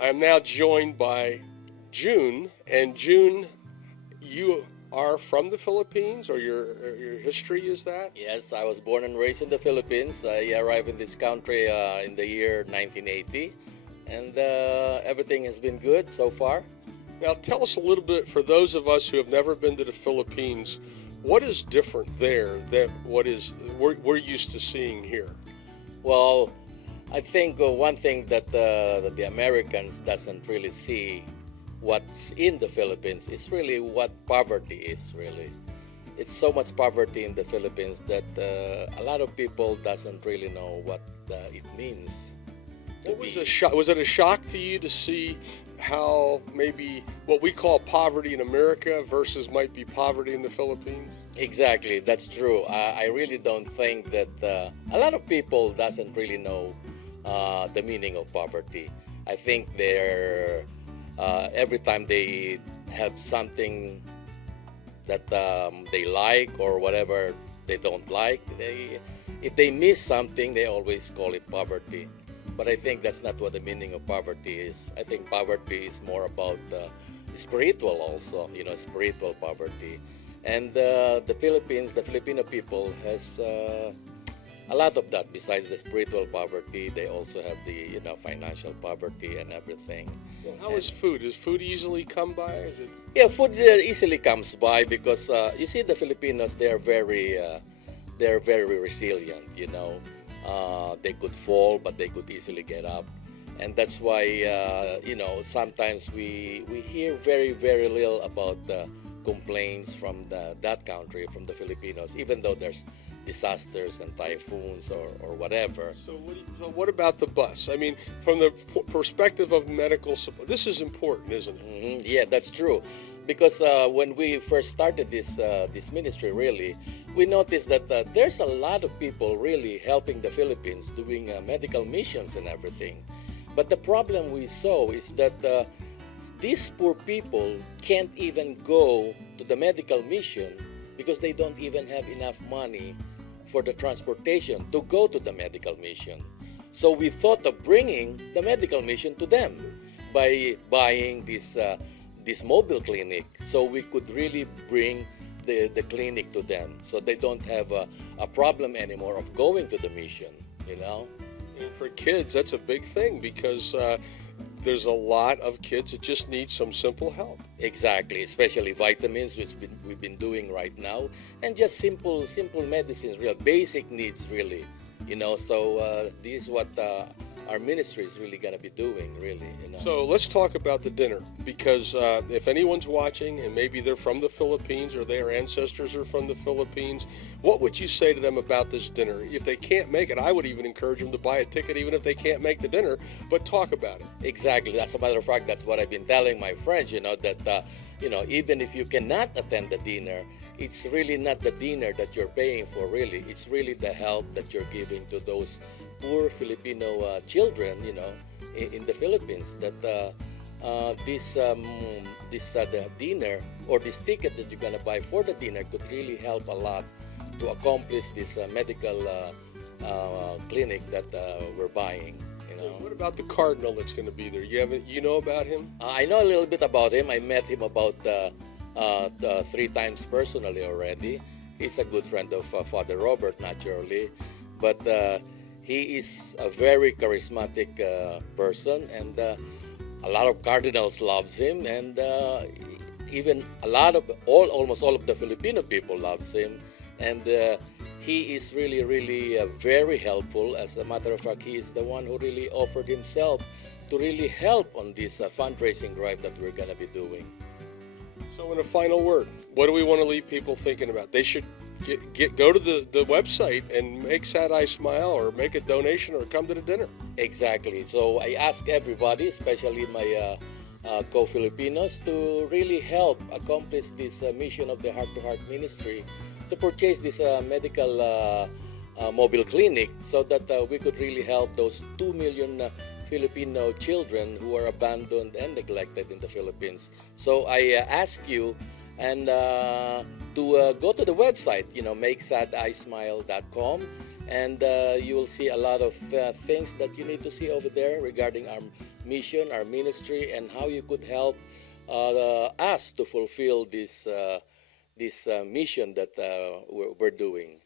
I am now joined by June, and June, you are from the Philippines, or your history is that? Yes, I was born and raised in the Philippines. I arrived in this country in the year 1980, and everything has been good so far. Now, tell us a little bit for those of us who have never been to the Philippines. What is different there that what is we're used to seeing here? Well, I think one thing that the Americans doesn't really see what's in the Philippines is really what poverty is really. It's so much poverty in the Philippines that a lot of people doesn't really know what it means to What was a be. shock? Was it a shock to you to see how maybe what we call poverty in America versus might be poverty in the Philippines? Exactly, that's true. I really don't think that a lot of people doesn't really know the meaning of poverty. I think they're every time they have something that they like or whatever they don't like, they if they miss something, they always call it poverty. But I think that's not what the meaning of poverty is. I think poverty is more about spiritual also, spiritual poverty. And the Philippines, the Filipino people has a lot of that. Besides the spiritual poverty, they also have the financial poverty and everything. Well, how is And food? Is food easily come by? Is it? yeah, food easily comes by because you see the Filipinos, they're very resilient. They could fall, but they could easily get up, and that's why sometimes we hear very little about complaints from that country, from the Filipinos, even though there's disasters and typhoons or whatever. So what about the bus? I mean, from the perspective of medical support, this is important, isn't it? Yeah, that's true. Because when we first started this ministry, really, we noticed that there's a lot of people really helping the Philippines, doing medical missions and everything. But the problem we saw is that these poor people can't even go to the medical mission because they don't even have enough money for the transportation to go to the medical mission. So we thought of bringing the medical mission to them by buying this mobile clinic, so we could really bring the clinic to them, so they don't have a problem anymore of going to the mission. And for kids, that's a big thing because there's a lot of kids that just need some simple help. Exactly, especially vitamins, which we've been doing right now, and just simple medicines, real basic needs, really. So this is what our ministry is really going to be doing, really. So let's talk about the dinner because if anyone's watching and maybe they're from the Philippines or their ancestors are from the Philippines, what would you say to them about this dinner? If they can't make it, I would even encourage them to buy a ticket even if they can't make the dinner, but talk about it. Exactly. As a matter of fact, that's what I've been telling my friends, that, even if you cannot attend the dinner, it's really not the dinner that you're paying for, really. It's really the help that you're giving to those poor Filipino children, in the Philippines. That the dinner or this ticket that you're gonna buy for the dinner could really help a lot to accomplish this medical clinic that we're buying. What about the cardinal that's going to be there? You know about him? I know a little bit about him. I met him about 3 times personally already. He's a good friend of Father Robert, naturally, but he is a very charismatic person, and a lot of cardinals loves him, and even almost all of the Filipino people loves him, and he is really very helpful. As a matter of fact, he is the one who really offered himself to really help on this fundraising drive that we're going to be doing. So in a final word, what do we want to leave people thinking about? They should go to the website and make Sad Eye Smile or make a donation or come to the dinner. Exactly. So I ask everybody, especially my co-Filipinos, to really help accomplish this mission of the Heart to Heart Ministry, to purchase this medical mobile clinic, so that we could really help those 2 million Filipino children who are abandoned and neglected in the Philippines. So I ask you and to go to the website, makesadeyesmile.com, and you will see a lot of things that you need to see over there regarding our mission, our ministry, and how you could help us to fulfill this mission that we're doing.